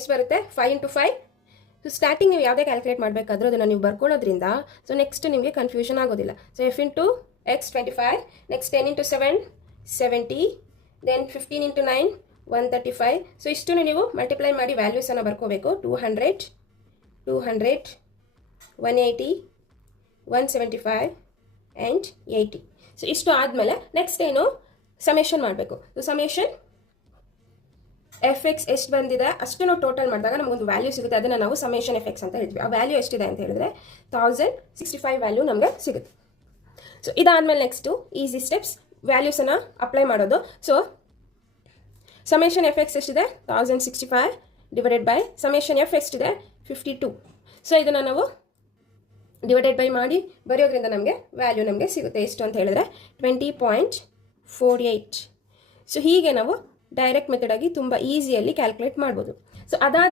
ಎಷ್ಟು ಬರುತ್ತೆ 5 into 5. So starting ನೀವು ಯಾವುದೇ ಕ್ಯಾಲ್ಕುಲೇಟ್ ಮಾಡಬೇಕಾದ್ರೂ ಅದನ್ನು ನೀವು ಬರ್ಕೊಳ್ಳೋದ್ರಿಂದ ಸೊ ನೆಕ್ಸ್ಟ್ ನಿಮಗೆ ಕನ್ಫ್ಯೂಷನ್ ಆಗೋದಿಲ್ಲ. So F into X 25, next 10 into 7 70, then 15 into 9 135. So ಇಷ್ಟು ನೀವು ಮಲ್ಟಿಪ್ಲೈ ಮಾಡಿ ವ್ಯಾಲ್ಯೂಸನ್ನು ಬರ್ಕೋಬೇಕು. 200, 180, 175 ಆ್ಯಂಡ್ 80. ಸೊ ಇಷ್ಟು ಆದಮೇಲೆ ನೆಕ್ಸ್ಟ್ ಏನು ಸಮೇಷನ್ ಮಾಡಬೇಕು. ಸೊ ಸಮೇಷನ್ ಎಫ್ ಎಕ್ಸ್ ಎಷ್ಟು ಬಂದಿದೆ ಅಷ್ಟು ನಾವು ಟೋಟಲ್ ಮಾಡಿದಾಗ ನಮಗೊಂದು ವ್ಯಾಲ್ಯೂ ಸಿಗುತ್ತೆ. ಅದನ್ನು ನಾವು ಸಮೇಷನ್ ಎಫ್ ಎಕ್ಸ್ ಅಂತ ಹೇಳ್ತೀವಿ. ಆ ವ್ಯಾಲ್ಯೂ ಎಷ್ಟಿದೆ ಅಂತ ಹೇಳಿದ್ರೆ 1065 ವ್ಯಾಲ್ಯೂ ನಮಗೆ ಸಿಗುತ್ತೆ. ಸೊ ಇದಾದಮೇಲೆ ನೆಕ್ಸ್ಟು ಈಸಿ ಸ್ಟೆಪ್ಸ್ ವ್ಯಾಲ್ಯೂಸನ್ನು ಅಪ್ಲೈ ಮಾಡೋದು. ಸೊ ಸಮೇಷನ್ ಎಫ್ ಎಕ್ಸ್ ಎಷ್ಟಿದೆ 1065 ಡಿವೈಡೆಡ್ ಬೈ ಸಮೇಷನ್ ಎಫ್ ಎಷ್ಟಿದೆ 52. ಸೊ ಇದನ್ನು ನಾವು ಡಿವೈಡೆಡ್ ಬೈ ಮಾಡಿ ಬರೆಯೋದ್ರಿಂದ ನಮಗೆ ವ್ಯಾಲ್ಯೂ ನಮಗೆ ಸಿಗುತ್ತೆ. ಎಷ್ಟು ಅಂತ ಹೇಳಿದ್ರೆ 20.48. ಸೊ ಹೀಗೆ ನಾವು ಡೈರೆಕ್ಟ್ ಮೆಥಡ್ ಆಗಿ ತುಂಬ ಈಸಿಯಲ್ಲಿ ಕ್ಯಾಲ್ಕುಲೇಟ್ ಮಾಡ್ಬೋದು. ಸೊ ಅದಾದ